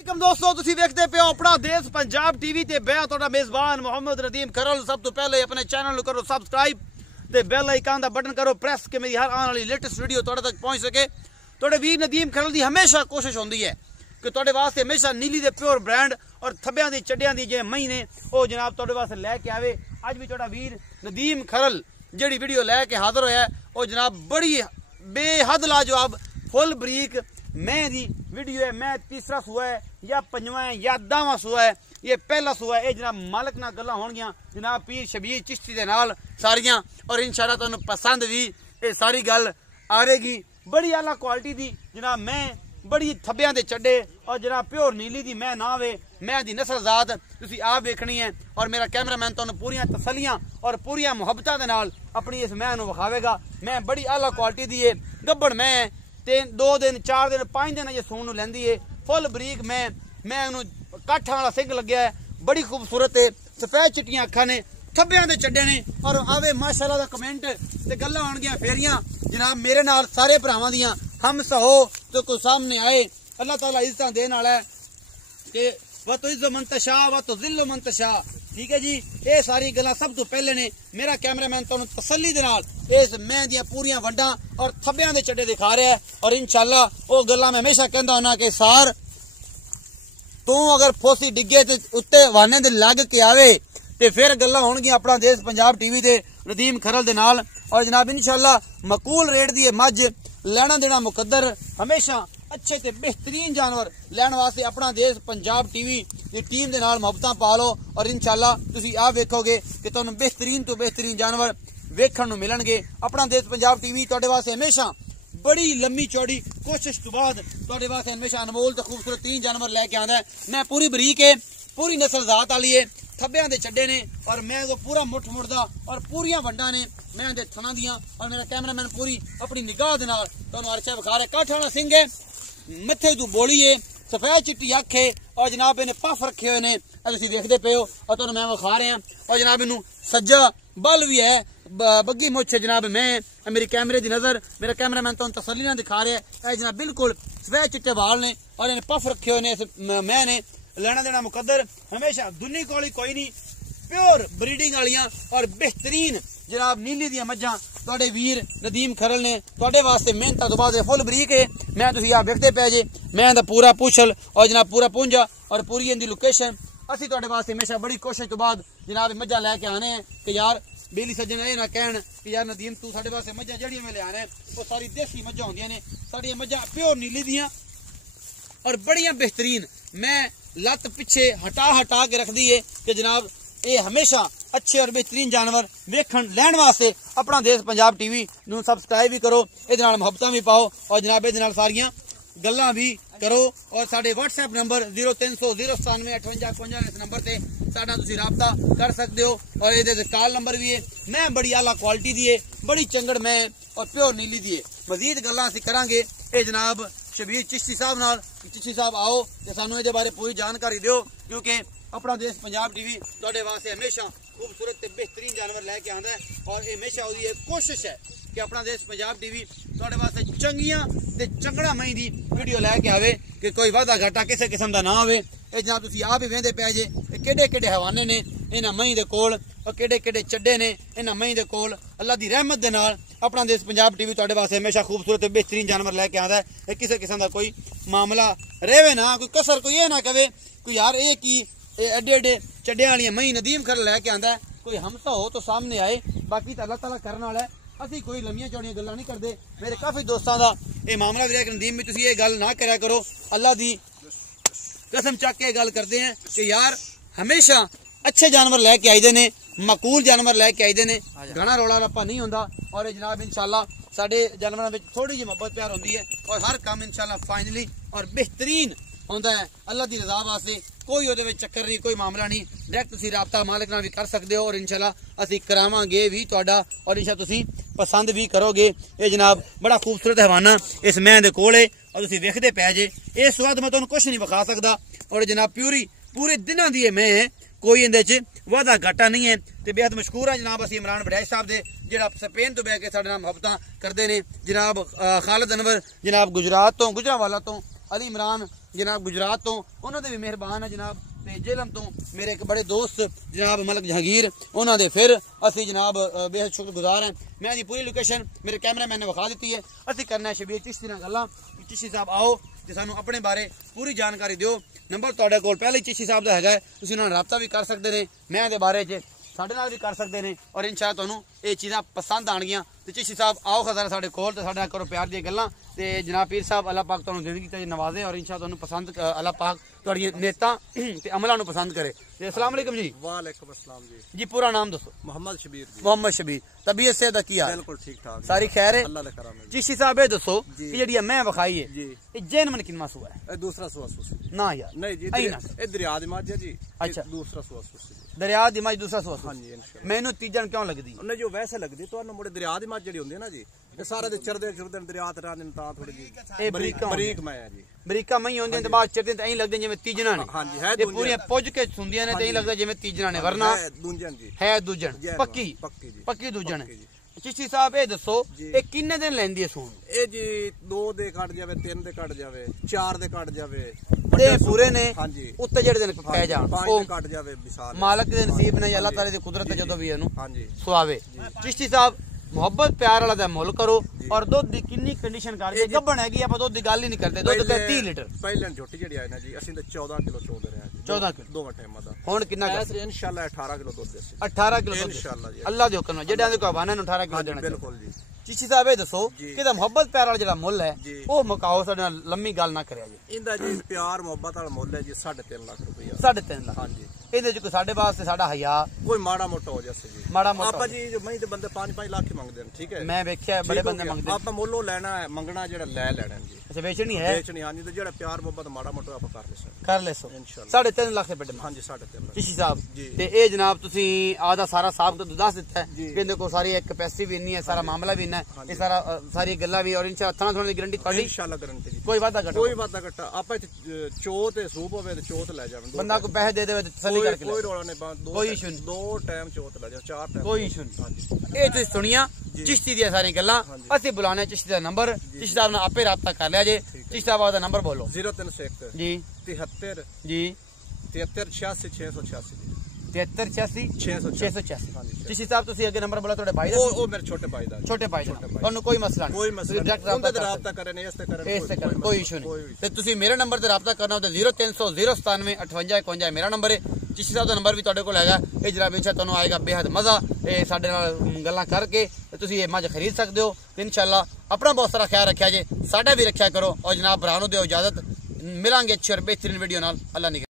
दोस्तों तुसी देखते पे हो अपना देश पंजाब टीवी ते मैं तुहाडा मेजबान मोहम्मद नदीम खरल। सब तो पहले अपने चैनल को करो सब्सक्राइब ते बेल आइकन दा बटन करो प्रेस के मेरी हर आने वाली लेटेस्ट वीडियो तुहाडे तक पहुंच सके। तुहाडे वीर नदीम खरल दी हमेशा कोशिश होंदी है कि तुहाडे वास्ते हमेशा नीली दे प्योर ब्रांड और थब्बियां दी चड्डियां दी जे मई ने ओ जनाब तुहाडे वास्ते लेके आवे। अज भी तुहाडा वीर नदीम खरल जेड़ी वीडियो लेके हाजिर होया ओ जनाब बड़ी बेहद लाजवाब फुल बरीक मैं दी वीडियो है। मैं तीसरा सुआ है या पंजवा है या 10वां सुआ है, ये पहला सुआ है। जनाब मालिक नाल गल्लां होणगियां जनाब पीर शबीर चिश्ती दे नाल सारियां, और इंशाअल्लाह तुहानू पसंद भी ये सारी गल आएगी। बड़ी आला क्वालिटी दी जनाब मैं बड़ी थब्बियां दे चड्डे और जनाब प्योर नीली दी मैं ना वे मैं दी नस्ल जात तुसी आप देखनी है। और मेरा कैमरामैन तुहानू पूरियां तसलियां और पूरियां मुहब्बतां दे नाल अपनी इस मैं नू विखावेगा। मैं बड़ी आला क्वालिटी दी है गब्बड़ मैं 2 दिन 4 दिन 5 दिन ये सून लैंदी है। फुल बरीक मैं उन्होंने काठा वाला सिंह लग्या है, बड़ी खूबसूरत है। सफेद चिट्टियां अखा ने, थब्बियां दे चड्डे ने और आवे माशाअल्लाह दा कमेंट ते गल्लां आउणगियां फेरियां जनाब मेरे नाल सारे भरावां दियां। हम सहो तो कोई सामने आए, अल्लाह ताला इज्जतां देन वाला है कि व तो इज्जो मंतशा व तो जिल्लो मंतशा। ठीक है जी, ये सारी गल्लां सब तो पहले ने मेरा कैमरामैन तुहानू तसल्ली दे नाल इस मैं दियां पूरियां वंडां और थब्बियां दे चड्डे दिखा रहा है। और इंशाअल्लाह वो गल्लां मैं हमेशा कहंदा हुंदा कि सार तू अगर फोसी डिगे ते उत्ते वाने दे लग के आवे ते फिर गल्लां होणगियां अपना देश पंजाब टीवी ते नदीम खरल दे नाल। और जनाब इंशाअल्लाह मकूल रेट दी मझ लेना देना मुकद्दर हमेशा अच्छे ते बेहतरीन जानवर लैण वास्ते अपना देश पंजाब टीवी की टीम दे नाल मुहब्बतां पा लो। और इंशाअल्लाह तुसी आप वेखोगे कि तुहानू बेहतरीन तो बेहतरीन जानवर वेखण नू मिलणगे। अपना देश पंजाब टीवी तुहाडे वास्ते हमेशा बड़ी लंबी चौड़ी कोशिश तो बाद तुहाडे वास्ते हमेशा अनमोल तो खूबसूरत 3 जानवर लेके आंदा है। मैं पूरी बरीक है, पूरी नस्ल जात वाली है, थब्बियां दे चड्डे ने और मैं वो पूरा मुठ मुड़दा और पूरियां वंडा ने मैं दे थना दियां। और मेरा कैमरामैन पूरी अपनी निगाह दे नाल तुहानू अरशा विखा रहा है। काठा वाला सिंह है, मथे तू बोली है, सफेद चिट्टी अख है और जनाब इन्हें पफ रखे हुए ने तुसी देखदे पे हो और तुहानू मैं विखा रहा। और जनाब इनू सज्जा बल भी है, बग्गी मुछ है जनाब। मैं मेरी कैमरे की नजर मेरा कैमरामैन तुहानू तसल्ली नाल दिखा रहा है जनाब बिल्कुल सफेद चिट्टे वाल ने और इन्हें पफ रखे हुए ने। मैं ने लेना देना मुकद्दर हमेशा दुनी कोली कोई नहीं, प्योर ब्रीडिंग वालियां और बेहतरीन जनाब नीली दियां मज्जां तुहाडे वीर नदीम खरल ने तुहाडे वास्ते मेहनत तो बाद फुल बरीक है। मैं तुसीं आप देखते पे जे मैं दा पूरा पूछल और जनाब पूरा पुंजा और पूरी इनकी लोकेशन असीं तुहाडे वास्ते हमेशा बड़ी कोशिश तो बाद जनाब मज्जां लैके आने हैं कि यार बेली सज्जन ये ना कहन कि यार नदीम तू साडे वास्ते मज्जां जड़ियां में ले आने वो सारी देसी मज्जां होंदियां ने। साडियां मज्जां प्योर नीली दियां और बड़ियां बेहतरीन। मैं लत पिछे हटा के रख दी है कि जनाब ये हमेशा अच्छे और बेहतरीन जानवर वेखण लैण वास्ते अपना देश पंजाब टीवी नू सबसक्राइब भी करो, इहदे नाल मुहब्बतां भी पाओ और जनाब इहदे नाल सारियां गल्लां भी करो। और साडे व्हाट्सएप नंबर 0300 097 58 55 इस नंबर से साडा तुसीं राबता कर सकते हो। और ये कॉल नंबर भी है। मैं बड़ी आला क्वालिटी दी है, बड़ी चंगड़ मैं और प्योर नीली दी है। मजीद गल्लां असीं करांगे ये जनाब शबीर चिश्ती साहब नाल। चिश्ती साहब आओ ते सानू इहदे बारे पूरी जानकारी दिओ क्योंकि अपना देश पंजाब टीवी तुहाडे वास्ते हमेशा खूबसूरत ते बेहतरीन जानवर लैके आंदा है। और ये हमेशा उसकी एक कोशिश है कि अपना देश पंजाब टीवी तुहाडे वास्ते चंगियां ते चंगड़ा मई दी वीडियो लैके आवे कि कोई वाधा घाटा किसी किस्म का ना होवे। ये जनाब तुसीं आप ही वेंदे पे जे केडे केडे हवाने ने इन्हां मई दे कोल और केडे केडे चड्डे ने इन्हां मई दे कोल। अल्लाह दी रहमत दे नाल अपना देश पंजाब टीवी तुहाडे वास्ते हमेशा खूबसूरत ते बेहतरीन जानवर लैके आंदा है। किसी किस्म का कोई मामला रहे ना, कोई कसर कोई ये ना कहे कोई यार ये की एडे एडे चड्डियां वालियां मई नदीम खरल लैके आंदा है। कोई हमसा हो तो सामने आए, बाकी तो अल्लाह ताला करने वाला है। असीं कोई लम्मियां चौड़ियां गल्लां नहीं करते। मेरे काफ़ी दोस्तां दा ये मामला भी है कि नदीम भी तुसीं ये गल ना करा करो। अल्लाह दी कसम चक के गल करते हैं कि यार हमेशा अच्छे जानवर लैके आईदे ने, मकूल जानवर लैके आईदे ने, घना रौला रप्पा नहीं होंदा। और जनाब इंशाअल्लाह साडे जानवरां विच थोड़ी जी मुहब्बत प्यार होंदी है और हर काम इंशाअल्लाह फाइनली और बेहतरीन होंदा है अल्लाह दी रज़ा वास्ते। कोई ओहदे विच चक्कर नहीं, कोई मामला नहीं, डायरेक्ट तुसीं राबता मालिक नाल भी कर सकदे हो और इंशाअल्लाह असीं करावांगे भी तुहाडा और इंशाअल्लाह तुसीं पसंद भी करोगे। ये जनाब बड़ा खूबसूरत हवाना इस मैं दे कोल है और तुसीं वेखदे पै जे इस वक्त मैं तुहानू कुछ नहीं विखा सकदा। और जनाब पूरे दिनां दी मैं है, कोई इहदे च वाधा घाटा नहीं है। तो बेहद मशहूर है जनाब असीं इमरान बड़ैच साहब दे जिहड़ा स्पेन तो बह के साडे नाल मुहब्बतां करदे ने। जनाब खालिद अनवर जनाब गुजरात तो गुजरावाला तो अली इमरान जनाब गुजरात तो उन्होंने भी मेहरबान है जनाब। ते जेलम तो मेरे एक बड़े दोस्त जनाब मलक जहांगीर उन्होंने फिर असी जनाब बेहद शुक्रगुजार हैं। मैं दी पूरी लोकेशन मेरे कैमरामैन ने विखा दी है। असी करना है शबीर चिश्ती नाल गल्लां। चिश्ती साहब आओ ते सानू अपने बारे पूरी जानकारी दिओ। नंबर तुहाडे कोल पहले ही चिश्ती साहब दा हैगा, तुसीं उन्हां नाल राबता भी कर सकदे ने, मैं दे बारे च साडे नाल भी कर सकदे ने और इंशाअल्लाह तुहानू ये चीज़ां पसंद आणगियां। ते चिश्ती साहब आओ खज़ारा साडे कोल ते साडे नाल करो प्यार दी गल्लां। ते जनाब पीर साहब अल्लाह पाक तुहानू जिंदगी ते नवाजे और इंशाअल्लाह तुहानू पसंद अल्लाह पाक तुहाडी नेता ते अमलां नू पसंद करे। ते अस्सलाम वालेकुम जी। वालेकुम अस्सलाम जी। जी पूरा नाम दसो। मोहम्मद शबीर जी। मोहम्मद शबीर। तबीयत से दा की हाल? बिल्कुल ठीक ठाक, सारी खैर है? अल्लाह दा करम है। चिश्ती साहब ये दसो कि जेड़ी मैं विखाई है जी ये जेनमन किन्ना सूआ है? ए दूसरा सुआ सुसी ना यार नहीं जी, आई ना ए दरिया दी मझ है जी। अच्छा। दूसरा सुआ सुसी दरिया दी मज दूसरा सूआ हाँ जी इंशाअल्लाह। मैनू तीजन क्यों लगदी? उन्हें जो वैसे लगदी तो मुड़े दरिया दी मझ जेड़ी होंदी है ना जी, ये सारे दे चरदे चुरदे दरिया ते रहंदे ता थोड़ी जी ए बरीका बरीक मैं है जी। बरीका मई होंदे ते बाद चरदे ते ऐ लगदे जिवें तीजना ने। हाँ जी है ये पूरी पुज के सुंदियां ने ते ऐ लगदा जिवें तीजना ने, वरना दूंजन जी है दूजन पक्की पक्की जी पक्की दूजन पक्की जी। चिश्ती साहब ये दसो जी। ये किन्ने दिन लैंदी है सून? ए जी 2 दे कट जावे, 3 दे कट जावे, 4 दे कट जावे ते पूरे ने हाँ जी। उत्ते जेड़े दिन पै जाण 5 ओ दे कट जावे विशाल मालक दे नसीब ने, अल्लाह ताला दी कुदरत है जदों भी इहनू हाँ जी। सुआवे। चिश्ती साहब मोहब्बत प्यार वाला दा मुल करो और दुध दी किन्नी कंडीशन कर दे गब्बन हैगी आप दुध दी गल ही नहीं करते। दुध का 30 लीटर पहले झोटी जड़ी आई ना जी, ਅਸੀਂ ਤਾਂ 14 ਕਿਲੋ ਚੋਦ ਰਹੇ ਹਾਂ ਜੀ। 14 ਕਿਲੋ ਦੋਵਾਂ ਟਾਈਮਾਂ ਦਾ। ਹੁਣ ਕਿੰਨਾ ਕਰ? ਐਸ ਇਨਸ਼ਾਅੱਲਾ 18 ਕਿਲੋ ਦੁੱਧ ਦੇ 18 ਕਿਲੋ ਦੁੱਧ इंशाल्लाह जी। ਅੱਲਾ ਦੇ ਹੁਕਮ ਨਾਲ ਜਿਹੜਿਆਂ ਦੇ ਕੋ ਹਵਾਨਾ ਨੂੰ 18 ਕਿਲੋ ਦੇਣਾ ਬਿਲਕੁਲ ਜੀ। चिश्ती साहब ये दसो जी। कि दा मोहब्बत प्यार वाला ਜਿਹੜਾ ਮੁੱਲ ਹੈ जी। ਉਹ ਮੁਕਾਓ ਸਾਡੇ ਨਾਲ ਲੰਮੀ ਗੱਲ ਨਾ ਕਰਿਆ ਜੀ। ਇਹਦਾ ਜੀ ਪਿਆਰ ਮੁਹੱਬਤ ਵਾਲਾ ਮੁੱਲ ਹੈ ਜੀ 3.5 ਲੱਖ ਰੁਪਇਆ। 3.5 ਲੱਖ। ਹਾਂ ਜੀ। ਇਹਦੇ ਚ ਕੋਈ ਸਾਡੇ ਵਾਸਤੇ ਸਾਡਾ ਹਯਾ ਕੋਈ ਮਾੜਾ ਮੋਟਾ ਹੋ ਜਾਸੇ ਜੀ। ਮਾੜਾ ਮੋਟਾ ਆਪਾਂ ਜੀ ਜੋ ਮਹੀਂ ਦੇ ਬੰਦੇ 5-5 ਲੱਖ ਹੀ ਮੰਗਦੇ ਨੇ, ਠੀਕ ਹੈ। ਮੈਂ ਵੇਖਿਆ ਬੜੇ ਬੰਦੇ ਮੰਗਦੇ ਆਪਾਂ ਮੁੱਲੋਂ ਲੈਣਾ ਹੈ, ਮੰਗਣਾ ਜਿਹੜਾ ਲੈ ਲੈਣਾ ਜੀ। ਅੱਛਾ ਵੇਚਣੀ ਹੈ ਵੇਚਣੀ ਹਾਂ ਜੀ, ਤੇ ਜਿਹੜਾ ਪਿਆਰ ਮੁਹੱਬਤ ਮਾੜਾ ਮੋਟਾ ਆਪਾਂ ਕਰ ਲੈ ਸਕਦੇ ਕਰ ਲੈਸੋ इंशाल्लाह। 3.5 ਲੱਖ ਰੁਪਏ ਹਾਂ ਜੀ 3.5 ਲੱਖ। चिश्ती साहब जी। ਤੇ ਇਹ ਜਨਾਬ ਤੁਸੀਂ ਆਦਾ ਸਾਰਾ ਸਾਹਬ ਤੋਂ ਦੱਸ ਦਿੱਤਾ ਹੈ जी। ਕਿ ਇਹਦੇ ਕੋਲ ਸਾਰੀ ਇੱਕ ਕੈਪੈਸਿਟੀ ਵੀ ਇੰਨੀ ਹੈ, ਸਾਰਾ ਮਾਮਲਾ ਵੀ ਇੰਨਾ ਹੈ, ਇਹ ਸਾਰਾ ਸਾਰੀ ਗੱਲਾਂ ਵੀ ਔਰ ਇਨਸ਼ਾ ਥਾਣਾ ਥੋੜੀ ਦੀ ਗਾਰੰਟੀ ਤੁਹਾਡੀ इंशाल्लाह गारंटी जी। ਕੋਈ ਵਾਦਾ ਘਟਾ ਕੋਈ ਵਾਦਾ ਘਟਾ ਆਪਾਂ ਇੱਥੇ ਚੋ ਤੇ ਸੂਪ ਹੋਵੇ ਤੇ ਚੋ ਤੇ ਲੈ ਜਾਵਾਂ। ਬੰਦਾ ਕੋਈ ਪੈਸੇ ਦੇ ਦੇਵੇ ਤੇ ਤਸੱਲੀ ਕਰਕੇ ਲੈ ਕੋਈ ਰੋਲਾ ਨਹੀਂ ਬੰਦ। ਕੋਈ issue ਨਹੀਂ। 2 ਟਾਈਮ ਚੋ ਤੇ ਲੈ ਜਾ, 4 ਟਾਈਮ ਕੋਈ ਇਸ਼ੂ ਨਹੀਂ। ਹਾਂ ਜੀ। ਇਹ ਤੁਸੀਂ ਸੁਣੀਆਂ ਜੀ। चिश्ती ਦੀਆਂ ਸਾਰੀਆਂ ਗੱਲਾਂ। ਹਾਂਜੀ। ਅਸੀਂ ਬੁਲਾਣੇ चिश्ती ਦਾ ਨੰਬਰ, चिश्ती ਸਾਹਿਬ ਨਾਲ ਆਪੇ ਰਾਬਤਾ ਕਰ ਲਿਆ ਜੇ। चिश्ती ਸਾਹਿਬ ਦਾ ਨੰਬਰ ਬੋਲੋ। 0301 ਜੀ 73 ਜੀ 73 86 686 ਜੀ। 7386 686 ਹਾਂਜੀ। चिश्ती ਸਾਹਿਬ ਤੁਸੀਂ ਅੱਗੇ ਨੰਬਰ ਬੋਲਾ ਤੁਹਾਡੇ ਭਾਈ ਦਾ ਉਹ ਮੇਰੇ ਛੋਟੇ ਭਾਈ ਦਾ ਜੀ। ਛੋਟੇ ਭਾਈ ਦਾ ਛੋਟੇ ਭਾਈ। ਤੁਹਾਨੂੰ ਕੋਈ ਮਸਲਾ ਨਹੀਂ, ਕੋਈ ਮਸਲਾ ਡਾਇਰੈਕਟ ਨਹੀਂ, ਉਹਦੇ ਤੇ ਰਾਬਤਾ ਰਾਬਤਾ ਕਰੇ ਨੇ, ਇਸ ਤੇ ਕਰੇ ਇਸ ਤੇ ਕਰ ਕੋਈ ਇਸ਼ੂ ਕੋਈ ਨਹੀਂ। ਤੇ ਤੁਸੀਂ ਮੇਰੇ ਨੰਬਰ ਤੇ ਰਾਬਤਾ ਕਰਨਾ ਹੋ ਤਾਂ 0300 097 58 51 ਮੇਰਾ ਨੰਬਰ ਹੈ। चिश्ती ਸਾਹਿਬ ਦਾ ਨੰਬਰ ਵੀ ਤੁਹਾਡੇ ਕੋਲ ਹੈਗਾ। ਇਹ ਜਨਾਬ ਇੰਸ਼ਾ ਤੁਹਾਨੂੰ ਆਏਗਾ ਬੇਹੱਦ ਮਜ਼ਾ ਇਹ ਸਾਡੇ ਨਾਲ ਗੱਲਾਂ ਕਰਕੇ ਤੇ ਤੁਸੀਂ ਇਹ ਮੱਝ ਖਰੀਦ ਸਕਦੇ ਹੋ। ਤੇ ਇਨਸ਼ਾਅੱਲਾ ਆਪਣਾ ਬਹੁਤ ਸਾਰਾ ਖਿਆਲ ਰੱਖਿਆ ਜੇ, ਸਾਡਾ ਵੀ ਰੱਖਿਆ ਕਰੋ। ਔਰ ਜਨਾਬ ਭਰਾ ਨੂੰ ਦਿਓ ਇਜਾਜ਼ਤ, ਮਿਲਾਂਗੇ ਅੱਛੀ ਔਰ ਬਿਹਤਰੀਨ ਵੀਡੀਓ ਨਾਲ। ਅੱਲਾ ਨਿਗਰਾਨ।